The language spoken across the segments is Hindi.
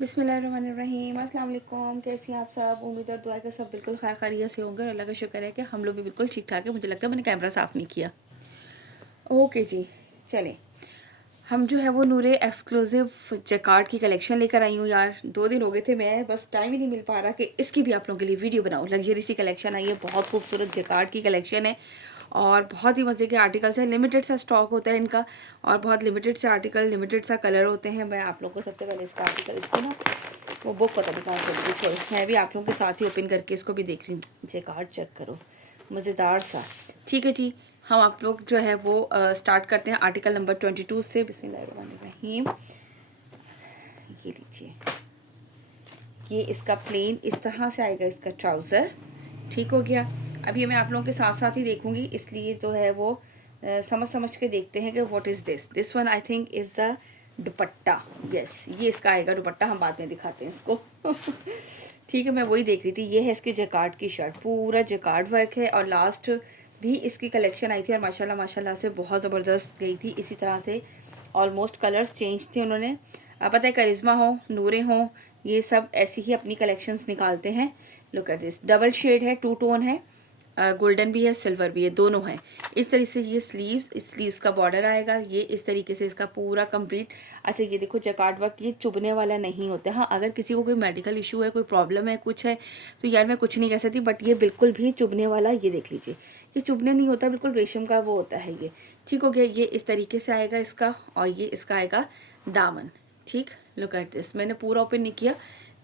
बिस्मिल्लाहिर्रहमानिर्रहीम, अस्सलाम वालेकुम। कैसी हैं आप सब? उम्मीद और दुआ के सब बिल्कुल खैर खैरियत से होंगे और अल्लाह का शुक्र है कि हम लोग भी बिल्कुल ठीक ठाक है। मुझे लगता है मैंने कैमरा साफ़ नहीं किया। ओके जी, चलें। हम जो है वो नूरे एक्सक्लूसिव जैकार्ड की कलेक्शन लेकर आई हूँ यार। 2 दिन हो गए थे, मैं बस टाइम ही नहीं मिल पा रहा कि इसकी भी आप लोगों के लिए वीडियो बनाऊँ। लग्जरी सी कलेक्शन आई है, बहुत खूबसूरत जैकार्ड की कलेक्शन है और बहुत ही मज़े के आर्टिकल्स हैं। लिमिटेड सा स्टॉक होता है इनका और बहुत लिमिटेड से आर्टिकल, लिमिटेड सा कलर होते हैं। मैं आप लोगों को सबसे पहले इसका आर्टिकल, इसको ना वो बुक पता नहीं कहाँ चल गई, छोड़ो, मैं भी आप लोगों के साथ ही ओपन करके इसको भी देख रही हूँ। जैकार्ड चेक करो, मज़ेदार सा। ठीक है जी, हम आप लोग जो है वो स्टार्ट करते हैं आर्टिकल नंबर 22 से। बिस्मिल्लाहिर्रहमानिर्रहीम। ये लीजिए, ये इसका प्लेन इस तरह से आएगा, इसका ट्राउज़र। ठीक हो गया। अब ये मैं आप लोगों के साथ साथ ही देखूंगी, इसलिए जो है वो समझ समझ के देखते हैं कि what is this one I think is the dupatta. Yes, ये इसका आएगा दुपट्टा, हम बाद में दिखाते हैं इसको। ठीक है, मैं वही देख रही थी। ये है इसकी जैकार्ड की शर्ट, पूरा जैकार्ड वर्क है और लास्ट भी इसकी कलेक्शन आई थी और माशाल्लाह माशाल्लाह से बहुत ज़बरदस्त गई थी। इसी तरह से ऑलमोस्ट कलर्स चेंज थे उन्होंने। पता है, करिश्मा हो, नूरे हो, ये सब ऐसी ही अपनी कलेक्शंस निकालते हैं। Look at this, double shade है, 2 टोन है, गोल्डन भी है, सिल्वर भी है, दोनों है। इस तरीके से ये स्लीव्स, इस स्लीव्स का बॉर्डर आएगा। ये इस तरीके से इसका पूरा कंप्लीट। अच्छा, ये देखो जैकार्ड वर्क, ये चुभने वाला नहीं होता। हाँ, अगर किसी को कोई मेडिकल इशू है, कोई प्रॉब्लम है, कुछ है, तो यार मैं कुछ नहीं कह सकती, बट ये बिल्कुल भी चुभने वाला, ये देख लीजिए, ये चुभने नहीं होता, बिल्कुल रेशम का वो होता है ये। ठीक हो गया। ये इस तरीके से आएगा इसका, और ये इसका आएगा दामन। ठीक, लुक एट दिस। मैंने पूरा ओपन नहीं किया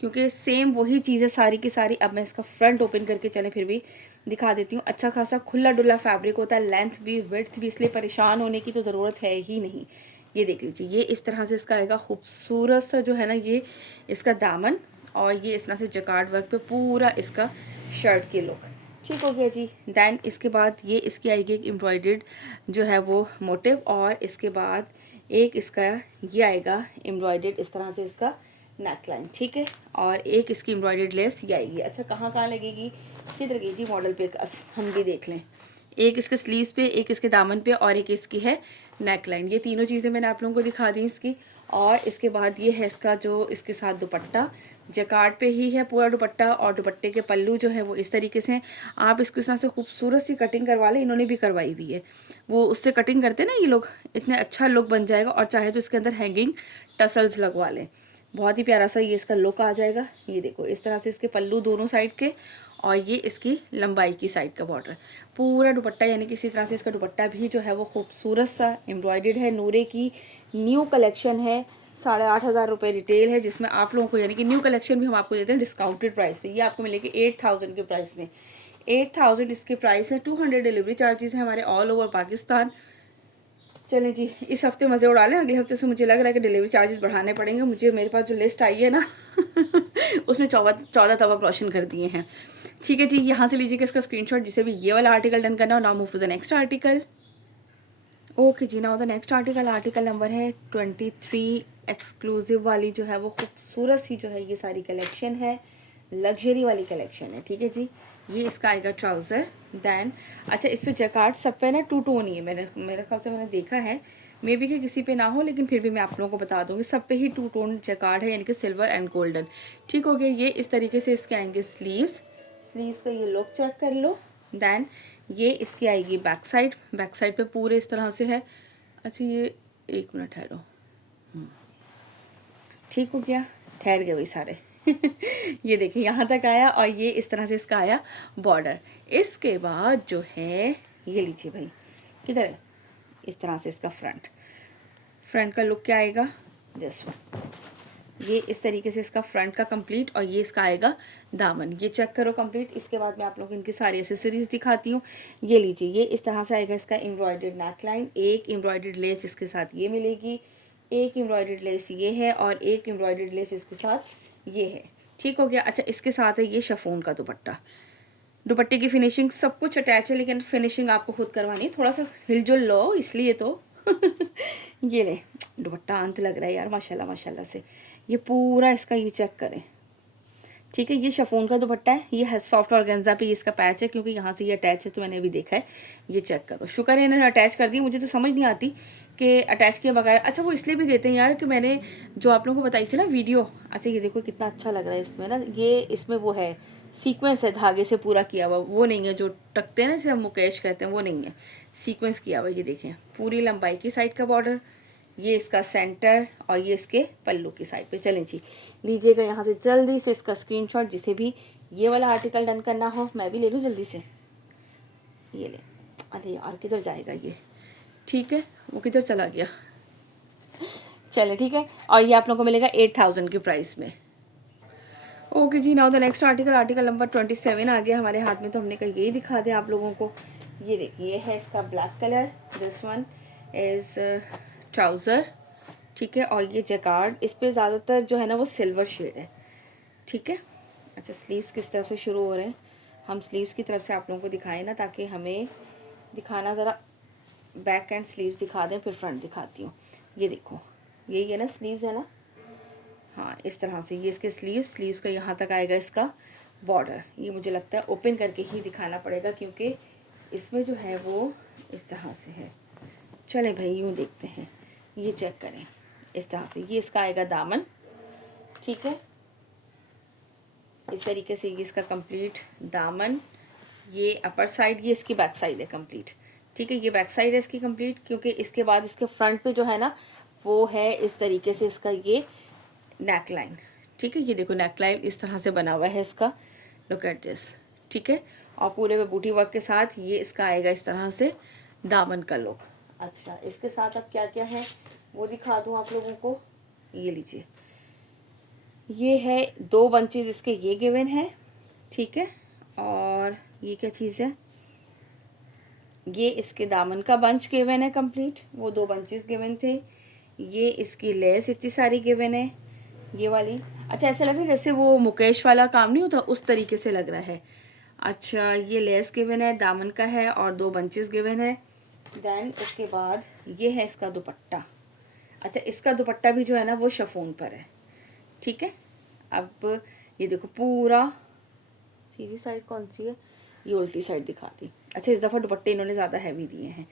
क्योंकि सेम वही चीज़ है सारी की सारी। अब मैं इसका फ्रंट ओपन करके चले फिर भी दिखा देती हूँ। अच्छा खासा खुला डुला फैब्रिक होता है, लेंथ भी विड्थ भी, इसलिए परेशान होने की तो ज़रूरत है ही नहीं। ये देख लीजिए, ये इस तरह से इसका आएगा खूबसूरत सा जो है ना, ये इसका दामन, और ये इस तरह से जैकार्ड वर्क पे पूरा इसका शर्ट की लुक। ठीक हो गया जी। दैन इसके बाद ये इसकी आएगी एक एम्ब्रॉयडर्ड जो है वो मोटिव, और इसके बाद एक इसका ये आएगा एम्ब्रॉयडर्ड इस तरह से इसका नेकलाइन। ठीक है, और एक इसकी एम्ब्रॉयडर्ड लेस ये आएगी। अच्छा, कहाँ कहाँ लगेगी, किधर गई जी मॉडल पे, हम भी देख लें। एक इसके स्लीव्स पे, एक इसके दामन पे, और एक इसकी है नेकलाइन। ये तीनों चीज़ें मैंने आप लोगों को दिखा दी इसकी। और इसके बाद ये है इसका जो इसके साथ दुपट्टा, जैकार्ड पे ही है पूरा दुपट्टा, और दुपट्टे के पल्लू जो है वो इस तरीके से हैं। आप इसको इस तरह से खूबसूरत सी कटिंग करवा लें, इन्होंने भी करवाई हुई है। वो उससे कटिंग करते हैं ना ये लोग, इतने अच्छा लुक बन जाएगा। और चाहे तो इसके अंदर हैंगिंग टसल्स लगवा लें, बहुत ही प्यारा सा ये इसका लुक आ जाएगा। ये देखो, इस तरह से इसके पल्लू दोनों साइड के, और ये इसकी लंबाई की साइड का बॉर्डर, पूरा दुपट्टा, यानी कि इसी तरह से इसका दुपट्टा भी जो है वो खूबसूरत सा एम्ब्रॉयडर्ड है। नूरे की न्यू कलेक्शन है, 8,500 रुपये रिटेल है, जिसमें आप लोगों को, यानी कि न्यू कलेक्शन भी हम आपको देते हैं डिस्काउंटेड प्राइस पे। ये आपको मिलेगी 8,000 के प्राइस में। 8,000 इसके प्राइस है। 200 डिलीवरी चार्जेस हैं हमारे ऑल ओवर पाकिस्तान। चलें जी, इस हफ्ते मज़े उड़ा लें, अगले हफ्ते से मुझे लग रहा है कि डिलीवरी चार्जेस बढ़ाने पड़ेंगे मुझे। मेरे पास जो लिस्ट आई है ना उसने 14 तवक रोशन कर दिए हैं। ठीक है जी, यहाँ से लीजिएगा इसका स्क्रीनशॉट, जिसे भी ये वाला आर्टिकल डन करना हो। Now move to the next article. Okay जी, now the next article, article number है 23। एक्सक्लूसिव वाली जो है वो खूबसूरत सी जो है ये सारी कलेक्शन है, लग्जरी वाली कलेक्शन है। ठीक है जी, ये इसका आएगा ट्राउज़र। दैन अच्छा, इस पर जैकार्ड सब पे ना 2 टोन ही है, मेरे ख्याल से मैंने देखा है, मे बी कि किसी पे ना हो, लेकिन फिर भी मैं आप लोगों को बता दूंगी, सब पे ही 2 टोन जैकार्ड है, यानी कि सिल्वर एंड गोल्डन। ठीक हो गया। ये इस तरीके से इसके आएंगे स्लीव्स का ये लुक चेक कर लो। दैन ये इसकी आएगी बैक साइड, बैक साइड पे पूरे इस तरह से है। अच्छा, ये 1 मिनट ठहरो, ठीक हो गया, ठहर गए वही सारे। ये देखिए, यहाँ तक आया, और ये इस तरह से इसका आया बॉर्डर। इसके बाद जो है ये लीजिए भाई, किधर है, इस तरह से इसका फ्रंट का लुक क्या आएगा, दिस वन। ये इस तरीके से इसका फ्रंट का कंप्लीट, और ये इसका आएगा दामन। ये चेक करो कंप्लीट। इसके बाद मैं आप लोगों को इनकी सारी एसेसरीज दिखाती हूँ। ये लीजिए, ये इस तरह से आएगा इसका एम्ब्रॉयडर्ड नेकलाइन, एक एम्ब्रॉयडर्ड लेस इसके साथ ये मिलेगी, एक एम्ब्रॉयडर्ड लेस ये है, और एक एम्ब्रॉयडर्ड लेस इसके साथ ये है। ठीक हो गया। अच्छा, इसके साथ है ये शिफॉन का दुपट्टा। दुपट्टे की फिनिशिंग सब कुछ अटैच है, लेकिन फिनिशिंग आपको खुद करवानी है, थोड़ा सा हिलजुल लो इसलिए तो। ये ले, दुपट्टा अंत लग रहा है यार, माशाल्लाह माशाल्लाह से। ये पूरा इसका ये चेक करें, ठीक है। ये शिफॉन का दुपट्टा है, ये सॉफ्ट ऑर्गेन्जा पे इसका पैच है, क्योंकि यहाँ से ये अटैच है तो मैंने अभी देखा है। ये चेक करो, शुक्र है इन्होंने अटैच कर दी, मुझे तो समझ नहीं आती कि अटैच किए बगैर। अच्छा वो इसलिए भी देते हैं यार कि मैंने जो आप लोगों को बताई थी ना वीडियो। अच्छा ये देखो कितना अच्छा लग रहा है इसमें ना, ये इसमें वो है सीक्वेंस है धागे से पूरा किया हुआ, वो नहीं है जो टकते हैं ना, जैसे हम मुकेश कहते हैं, वो नहीं है, सीक्वेंस किया हुआ। ये देखें पूरी लंबाई की साइड का बॉर्डर, ये इसका सेंटर और ये इसके पल्लू की साइड पे। चलें जी, लीजिएगा यहाँ से जल्दी से इसका स्क्रीनशॉट। जिसे भी ये वाला आर्टिकल डन करना हो, मैं भी ले लूँ जल्दी से, ये ले। अरे यार किधर जाएगा ये, ठीक है वो किधर चला गया। चले ठीक है, और ये आप लोगों को मिलेगा 8000 के प्राइस में। ओके जी, now the next article, article number 27 आ गया हमारे हाथ में, तो हमने कहा यही दिखा दें आप लोगों को। ये देखिए है इसका black colour, this one is trouser, ठीक है। और ये जैकार्ड, इस पर ज़्यादातर जो है ना वो सिल्वर शेड है, ठीक है। अच्छा स्लीव्स किस तरफ से शुरू हो रहे हैं, हम स्लीव्स की तरफ से आप लोगों को दिखाएं ना, ताकि हमें दिखाना ज़रा बैक एंड स्लीव्स दिखा दें, फिर फ्रंट दिखाती हूँ। ये देखो यही है ना स्लीव्स है ना, हाँ इस तरह से ये इसके स्लीव्स का यहाँ तक आएगा इसका बॉर्डर। ये मुझे लगता है ओपन करके ही दिखाना पड़ेगा, क्योंकि इसमें जो है वो इस तरह से है। चलें भाई यूँ देखते हैं, ये चेक करें इस तरह से, ये इसका आएगा दामन, ठीक है। इस तरीके से ये इसका कंप्लीट दामन, ये अपर साइड, ये इसकी बैक साइड है कंप्लीट, ठीक है। ये बैक साइड है इसकी कंप्लीट, क्योंकि इसके बाद इसके फ्रंट पे जो है ना वो है इस तरीके से इसका ये नेक लाइन, ठीक है। ये देखो नेक लाइन इस तरह से बना हुआ है इसका, लुक एट दिस, ठीक है। और पूरे में बूटी वर्क के साथ ये इसका आएगा इस तरह से दामन का लुक। अच्छा इसके साथ अब क्या क्या है वो दिखा दूँ आप लोगों को। ये लीजिए, ये है 2 बंचेस इसके ये गिवन है, ठीक है। और ये क्या चीज़ है, ये इसके दामन का बंच गिवन है कंप्लीट, वो 2 बंचेस गिवन थे। ये इसकी लेस इतनी सारी गिवन है, ये वाली। अच्छा ऐसा लग रहा है जैसे वो मुकेश वाला काम नहीं होता, उस तरीके से लग रहा है। अच्छा ये लेस गिवन है, दामन का है, और 2 बंचेस गिवन है। देन उसके बाद ये है इसका दुपट्टा। अच्छा इसका दुपट्टा भी जो है ना वो शिफॉन पर है, ठीक है। अब ये देखो पूरा, सीधी साइड कौन सी है, ये उल्टी साइड दिखाती। अच्छा इस दफ़ा दुपट्टे इन्होंने ज़्यादा हैवी दिए हैं।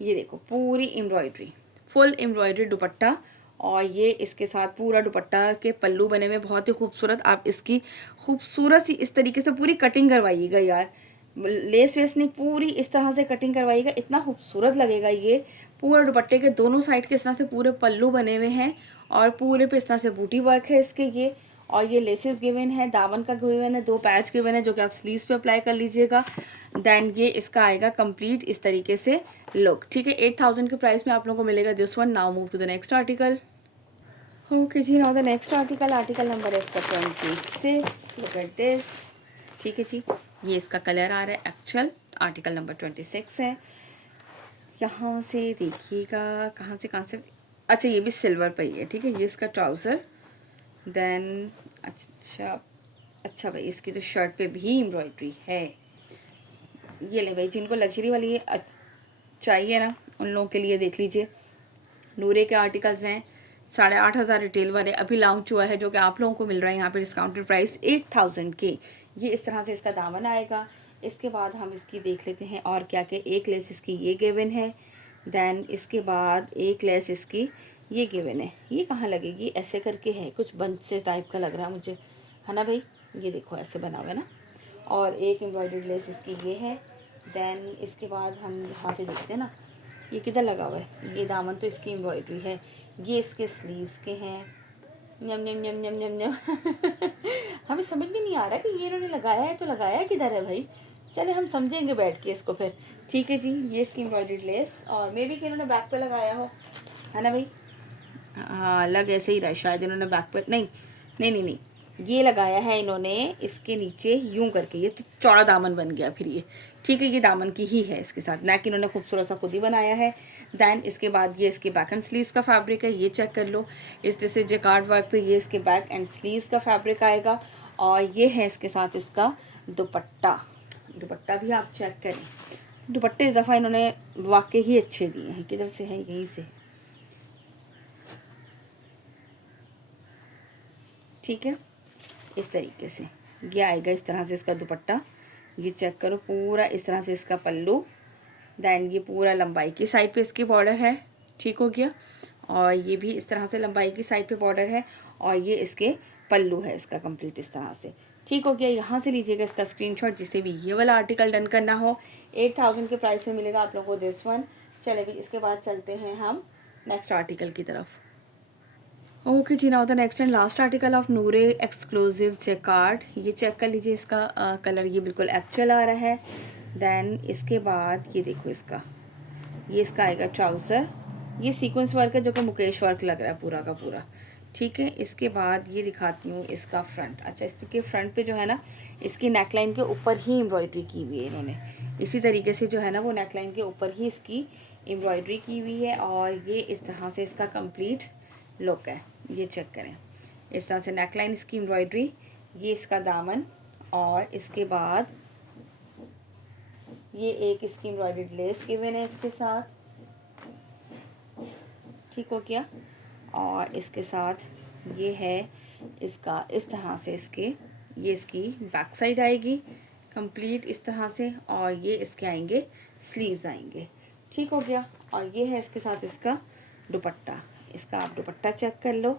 ये देखो पूरी एम्ब्रॉयडरी, फुल एम्ब्रॉयडरी दुपट्टा, और ये इसके साथ पूरा दुपट्टा के पल्लू बने हुए बहुत ही खूबसूरत। आप इसकी खूबसूरत सी इस तरीके से पूरी कटिंग करवाइएगा यार, लेस वेस नहीं, पूरी इस तरह से कटिंग करवाइएगा, इतना खूबसूरत लगेगा। ये पूरा दुपट्टे के दोनों साइड के इस तरह से पूरे पल्लू बने हुए हैं, और पूरे पे इस तरह से बूटी वर्क है इसके ये, और ये लेसेस गिवन है, दामन का गिवन है, 2 पैच गिवन है जो कि आप स्लीव्स पे अप्लाई कर लीजिएगा। देन ये इसका आएगा कंप्लीट इस तरीके से लुक, ठीक है। 8000 के प्राइस में आप लोगों को मिलेगा this one. Now move to the next article. Okay जी, now the next article, article number है इसका 26, लुक एट दिस, ठीक है जी। ये इसका कलर आ रहा है एक्चुअल, आर्टिकल नंबर 26 है। यहाँ से देखिएगा कहाँ से, अच्छा ये भी सिल्वर पे ही है, ठीक है। ये इसका ट्राउज़र, देन अच्छा भाई इसकी तो शर्ट पे भी एम्ब्रॉयडरी है। ये ले भाई जिनको लग्जरी वाली चाहिए ना उन लोगों के लिए देख लीजिए, नूरे के आर्टिकल्स हैं 8500 रिटेल वाले, अभी लॉन्च हुआ है, जो कि आप लोगों को मिल रहा है यहाँ पे डिस्काउंटेड प्राइस 8000 के। ये इस तरह से इसका दामन आएगा। इसके बाद हम इसकी देख लेते हैं और क्या क्या, एक लेस इसकी ये गिवन है, देन इसके बाद एक लेस इसकी ये गिवन है। ये कहाँ लगेगी, ऐसे करके है, कुछ बंच से टाइप का लग रहा है मुझे, है ना भाई। ये देखो ऐसे बना हुआ है ना, और एक एम्ब्रॉयडर्ड लेस इसकी ये है। देन इसके बाद हम यहाँ से देखते हैं ना, ये किधर लगा हुआ है, ये दामन तो इसकी एम्ब्रॉयडरी है, ये इसके स्लीव्स के हैं। न्यम न्यम न्यम न्यम न्यम न्यम हमें समझ भी नहीं आ रहा कि ये इन्होंने लगाया है तो लगाया किधर है भाई। चले हम समझेंगे बैठ के इसको फिर, ठीक है जी। ये इसकी एम्ब्रॉयडर्ड लेस, और मे बी कि इन्होंने बैक पे लगाया हो, है ना भाई। हाँ लग ऐसे ही रहा है, शायद इन्होंने बैक पे नहीं, ये लगाया है इन्होंने इसके नीचे यूं करके, ये तो चौड़ा दामन बन गया फिर ये, ठीक है। ये दामन की ही है, इसके साथ नेक इन्होंने खूबसूरत सा खुद ही बनाया है। दैन इसके बाद ये इसके बैक एंड स्लीव्स का फैब्रिक है, ये चेक कर लो। इस तरह से जैकार्ड वर्क पे ये इसके बैक एंड स्लीव्स का फैब्रिक आएगा, और ये है इसके साथ इसका दुपट्टा भी आप चेक करें। दुपट्टे इस दफ़ा इन्होंने वाकई ही अच्छे दिए हैं। किधर से है, यहीं से, ठीक है। इस तरीके से ये आएगा, इस तरह से इसका दुपट्टा। ये चेक करो, पूरा इस तरह से इसका पल्लू। दैन ये पूरा लंबाई की साइड पे इसकी बॉर्डर है, ठीक हो गया। और ये भी इस तरह से लंबाई की साइड पे बॉर्डर है, और ये इसके पल्लू है इसका कंप्लीट इस तरह से, ठीक हो गया। यहाँ से लीजिएगा इसका स्क्रीनशॉट जिसे भी ये वाला आर्टिकल डन करना हो। 8000 के प्राइस में मिलेगा आप लोगों को दिस वन। चले भी इसके बाद चलते हैं हम नेक्स्ट आर्टिकल की तरफ। ओके जी, now the next and last article of नूरे एक्सक्लूसिव चेकार्ड। ये चेक कर लीजिए, इसका कलर ये बिल्कुल एक्चुअल आ रहा है। देन इसके बाद ये देखो ये इसका आएगा ट्राउज़र। ये सीक्वेंस वर्क है जो कि मुकेश वर्क लग रहा है पूरा का पूरा, ठीक है। इसके बाद ये दिखाती हूँ इसका फ्रंट। अच्छा, इसके फ्रंट पे जो है ना, इसकी नेकलाइन के ऊपर ही एम्ब्रॉयडरी की हुई है इन्होंने। इसी तरीके से जो है ना, वो नेकलाइन के ऊपर ही इसकी एम्ब्रॉयडरी की हुई है, और ये इस तरह से इसका कंप्लीट लुक है। ये चेक करें, इस तरह से नेकलाइन इसकी एम्ब्रॉयडरी, ये इसका दामन, और इसके बाद ये एक इसकी एम्ब्रॉयडर्ड लेस गिवन है इसके साथ, ठीक हो गया। और इसके साथ ये है इसका इस तरह से ये इसकी बैक साइड आएगी कंप्लीट इस तरह से, और ये इसके आएंगे स्लीव्स आएंगे, ठीक हो गया। और ये है इसके साथ इसका दुपट्टा। इसका आप दुपट्टा चेक कर लो,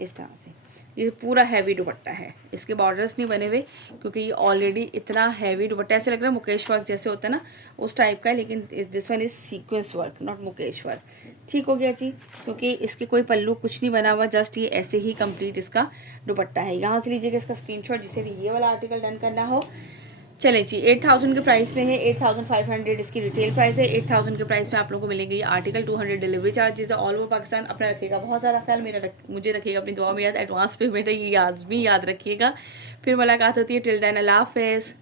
इस तरह से ये पूरा हैवी दुपट्टा है। इसके बॉर्डर्स नहीं बने हुए क्योंकि ये ऑलरेडी इतना हैवी दुपट्टा, ऐसे लग रहा है मुकेश वर्क जैसे होता है ना, उस टाइप का है। लेकिन this one is sequence work, not Mukesh work, ठीक हो गया जी। क्योंकि इसके कोई पल्लू कुछ नहीं बना हुआ, जस्ट ये ऐसे ही कंप्लीट इसका दुपट्टा है। यहाँ से लीजिएगा इसका स्क्रीनशॉट जिसे भी ये वाला आर्टिकल डन करना हो। चले जी, 8000 के प्राइस में है। 8500 इसकी रिटेल प्राइस है। 8000 के प्राइस में आप लोगों को मिलेंगे ये आर्टिकल। 200 डिलीवरी चार्जेस है ऑल ओवर पाकिस्तान। अपना रखिएगा बहुत सारा ख्याल, मुझे रखिएगा अपनी दुआ में याद। एडवांस पे मेरा ये याद रखिएगा। फिर मुलाकात होती है, टिल देन अल्लाह हाफिज़।